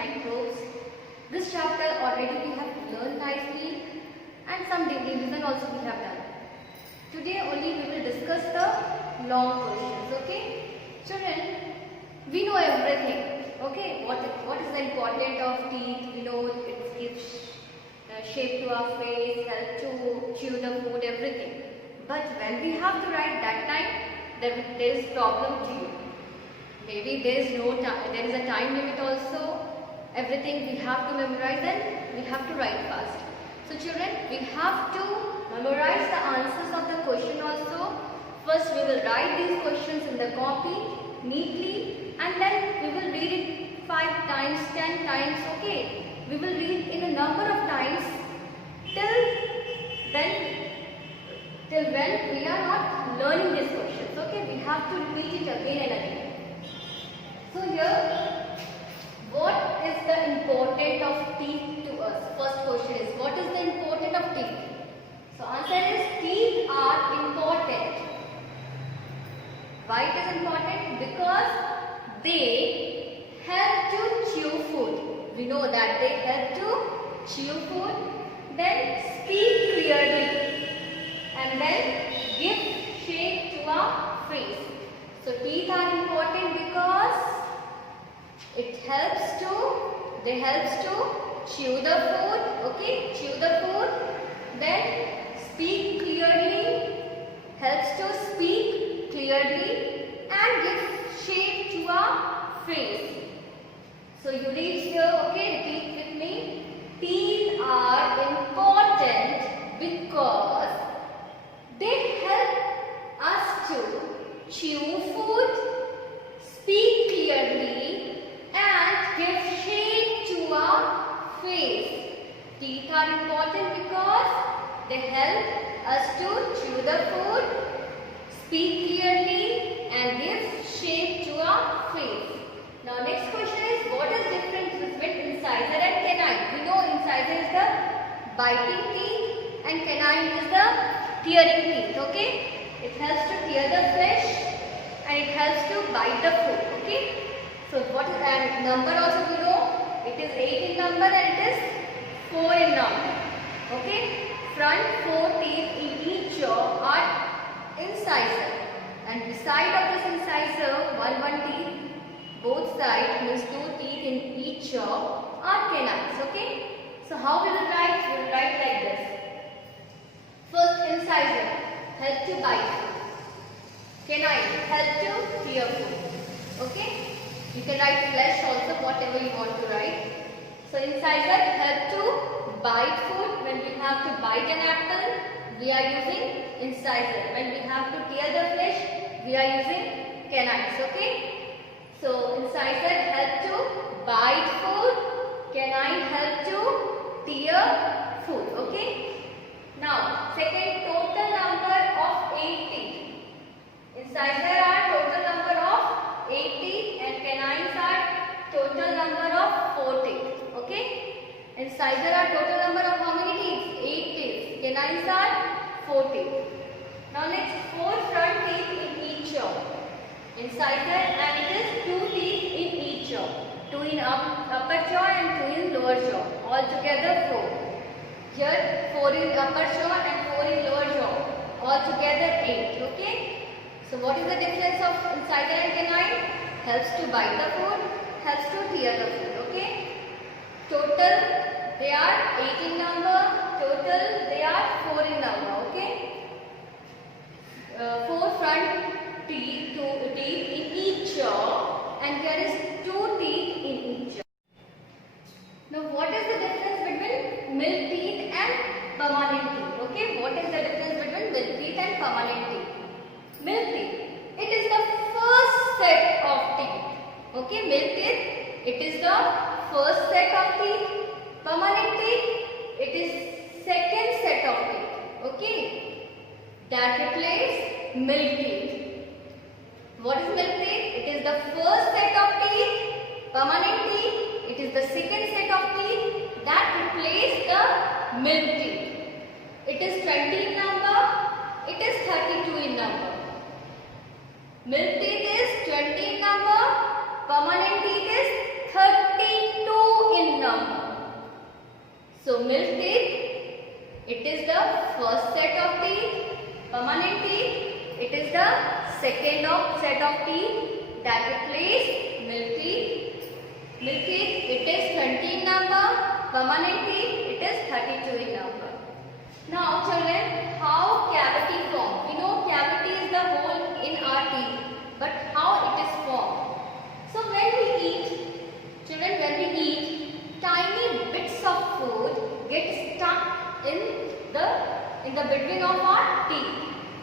microbes. This chapter already we have learned nicely and some revision also we have done. Today only we will discuss the long questions. Okay, children, we know everything. Okay, what is the importance of teeth? We know it gives shape to our face, help to chew the food, everything. But when we have to write that time, there is problem to you. Maybe there is no time. There is a time limit also. Everything we have to memorize and we have to write fast. So children, we have to memorize the answers of the question also. First we will write these questions in the copy neatly and then we will read it 5 times, 10 times, okay. We will read in a number of times till when we are not learning these questions, okay. We have to repeat it again and again. So here, what is the importance of teeth to us? First question is, what is the importance of teeth? So answer is, teeth are important. Why it is important? Because they help to chew food. We know that they help to chew food, then speak clearly, and then give shape to our face. So teeth are important because they helps to chew the food, okay, chew the food, then speak clearly, helps to speak clearly and give shape to our face. So you read here, okay, repeat with me. Teeth are important because they help us to chew food, speak clearly and give shape to our face. Teeth are important because they help us to chew the food, speak clearly and give shape to our face. Now next question is, what is difference between incisor and canine? We know incisor is the biting teeth and canine is the tearing teeth, okay. It helps to tear the flesh and it helps to bite the food, okay. So what is, and number also we know, it is 8 in number and it is 4 in number, okay. Front 4 teeth in each jaw are incisor and beside of this incisor, one teeth, both sides means 2 teeth in each jaw are canines, okay. So how we will write? We will write like this. First incisor, help to bite food. Canine, help to tear food, okay. You can write flesh also, whatever you want to write. So incisor help to bite food. When we have to bite an apple, we are using incisor. When we have to tear the flesh, we are using canines, okay. So incisor help to bite food, canine help to tear food, okay. Now second, total number of 8 teeth. Incisor are total number of 8 teeth and canines are total number of 4 teeth, okay. Incisor are total number of how many teeth? 8 teeth. Canines are 4 teeth. Now next, 4 front teeth in each jaw. Incisor and it is 2 teeth in each jaw. 2 in upper jaw and 2 in lower jaw. Altogether 4. Here 4 in upper jaw and 4 in lower jaw. Altogether 8. Okay. So what is the difference of incisor and canine? Helps to bite the food, helps to tear the food. Okay. Total they are 8 in number. Total they are 4 in number. Okay. 4 front teeth, 2 teeth in each jaw and there is 2 teeth in each jaw. Now what is the difference between milk teeth and permanent teeth? Okay, what is the difference between milk teeth and permanent teeth? Milk teeth, it is the first set of teeth. Okay, milk teeth, it is the first set of teeth. Permanent teeth, it is second set of teeth. Okay, that replaces milk teeth. What is milk teeth? It is the first set of teeth. Permanent teeth, it is the second set of teeth that replace the milk teeth. It is 20 in number, it is 32 in number. Milk teeth is 20 in number, permanent teeth is 32 the second set of teeth that replace milk teeth. Milk teeth, it is 20 in number. Permanent teeth, it is 32 in number. Now children, how cavity form? We know cavity is the hole in our teeth, but how it is formed? So when we eat, children, when we eat, tiny bits of food get stuck in the between of our teeth.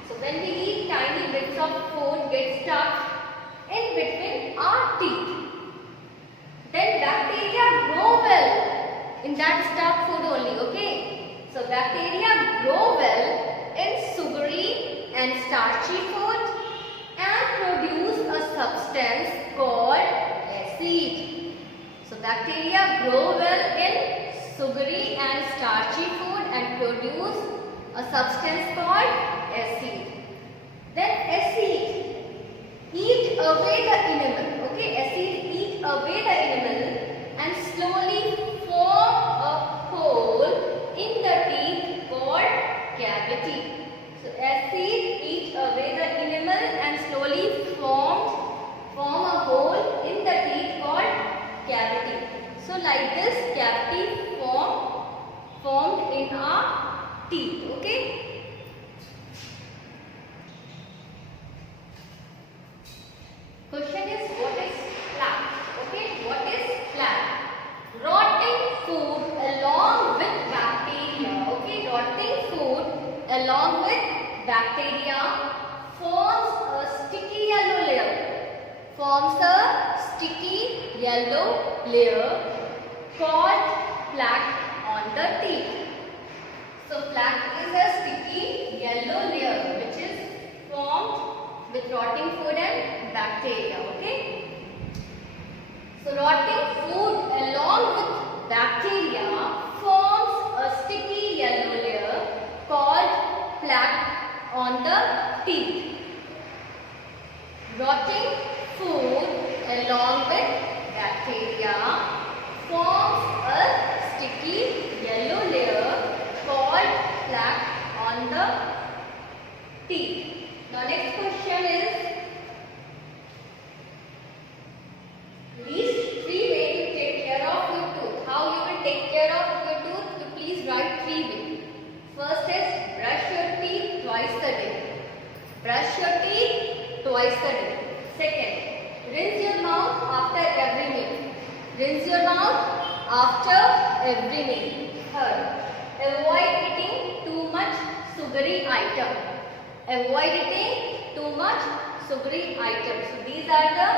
So when we eat, tiny bits of food get stuck in between our teeth. Then bacteria grow well in that stuck food only, okay? So bacteria grow well in sugary and starchy food and produce a substance called acid. So bacteria grow well in sugary and starchy food and produce a substance called acid. Then acid eat away the enamel. Okay, acid eat away the enamel and slowly form a hole in the teeth called cavity. So acid eat away the enamel and slowly form a hole in the teeth called cavity. So like this cavity formed in our teeth. Okay. Question is, what is plaque? Okay, what is plaque? Rotting food along with bacteria. Okay, rotting food along with bacteria forms a sticky yellow layer. Forms a sticky yellow layer called plaque on the teeth. So plaque is a sticky yellow layer which is formed with rotting food and bacteria. Okay. So rotting food along with bacteria forms a sticky yellow layer called plaque on the teeth. Rotting food along with bacteria forms a sticky yellow layer called plaque on the teeth. Now next question is, list 3 ways to take care of your tooth. How you will take care of your tooth? You please write 3 ways. First is brush your teeth twice a day. Brush your teeth twice a day. Second, rinse your mouth after every meal. Rinse your mouth after every meal. Third, avoid eating too much sugary item. Avoid eating too much sugary items. So these are the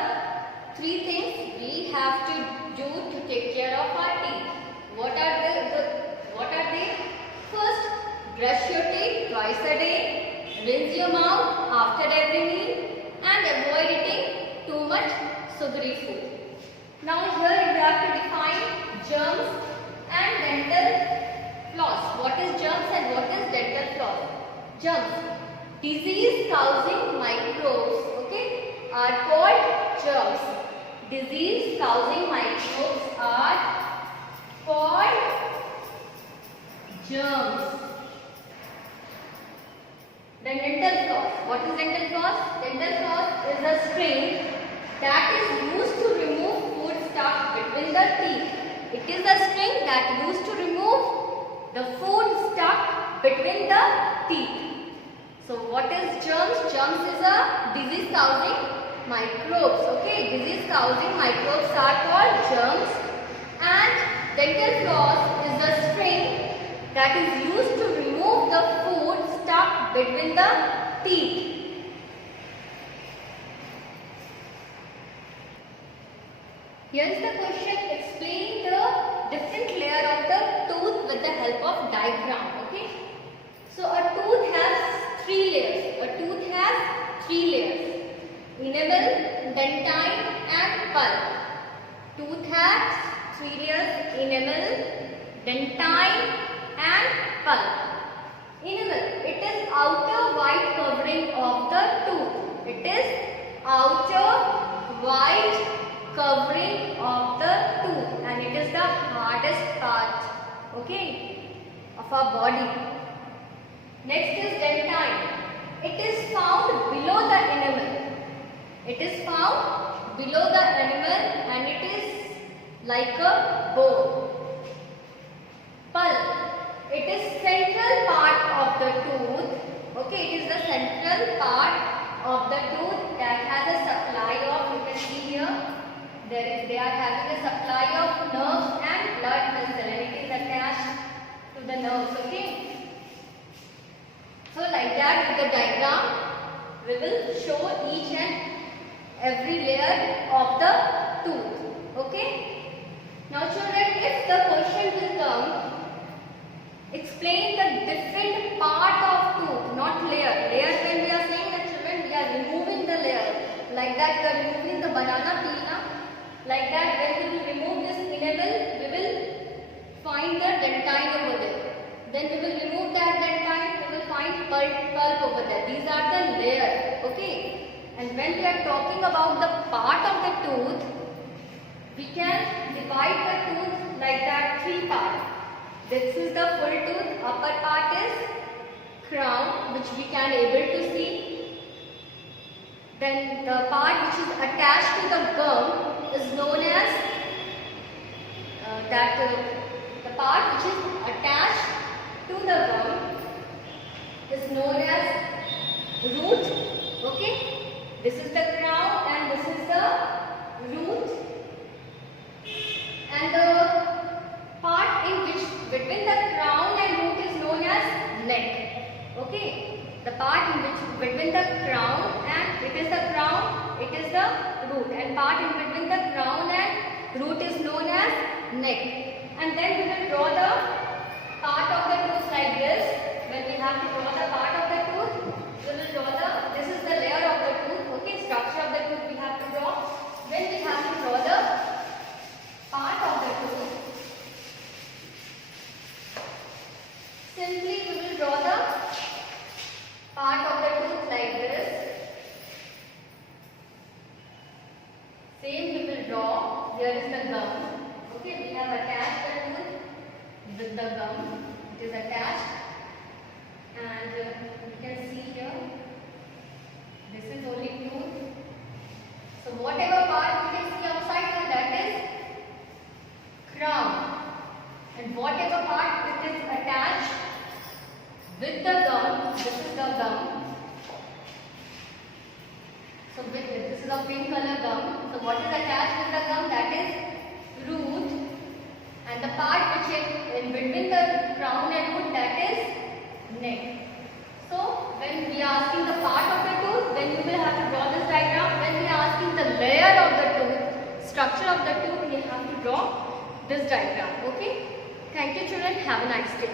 3 things we have to do to take care of our teeth. What are they? First, brush your teeth twice a day. Rinse your mouth after every meal and avoid eating too much sugary food. Now here you have to define germs and dental floss. What is germs and what is dental floss? Germs, disease causing microbes, okay, are called germs. Disease causing microbes are called germs. Then dental floss. What is dental floss? Dental floss is a string that is used to remove food stuck between the teeth. It is a string that used to remove the food stuck between the teeth. So what is germs? Germs is a disease causing microbes. Okay, disease causing microbes are called germs, and dental floss is a string that is used to remove the food stuck between the teeth. Here is the question. Explain the different layer of the tooth with the help of diagram. Okay. So a tooth has 3 layers. A tooth has 3 layers. Enamel, dentine and pulp. Tooth has 3 layers. Enamel, dentine and pulp. Enamel, it is outer white covering of the tooth. It is outer white covering of the tooth, and it is the hardest part, okay, of our body. Next is dentine. it is found below the enamel. It is found below the enamel and it is like a bone. Pulp. It is central part of the tooth. Okay, it is the central part of the tooth that has a supply of, you can see here, they are having a supply of nerves and blood vessel and it is attached to the nerves. Okay. So like that with the diagram, we will show each and every layer of the tooth. Okay. Now children, if the question will come, explain the different part of tooth, not layer. Layer, when we are saying that children, we are removing the layer. Like that we are removing the banana peel. Like that when we will remove this enamel, we will find the dentine over there. Then we will remove that dentine, we will find pulp over there. These are the layers. Okay. And when we are talking about the part of the tooth, we can divide the tooth like that, three parts. This is the full tooth. Upper part is crown, which we can able to see. Then the part which is attached to the gum is known as the part which is attached to the gum is known as root. Okay, this is the crown and this is the root, and the part in which between the crown and root is known as neck. Okay, the part in which between the crown and it is the crown, it is the root, and part in between the crown and root is known as neck. And then we will draw the part of the tooth like this. When we have to draw the part of the tooth, we will draw this is the layer of the tooth. Okay, structure of the tooth we have to draw. When we have to draw the part of the tooth, simply we will draw the part of the tooth like this. Same we will draw. Here is the gum. Okay, we have attached the tooth with the gum. It is attached, and you can see here. This is only tooth. So whatever part you can see outside, then that is crown, and whatever part it is attached with the gum, this is the gum. So this is a pink color gum. So what is attached with the gum? That is root, and the part which is in between the crown and root, that is neck. So when we are asking the part of the tooth, then you will have to draw this diagram. When we are asking the layer of the tooth, structure of the tooth, we have to draw this diagram. Okay. Thank you children. Have a nice day.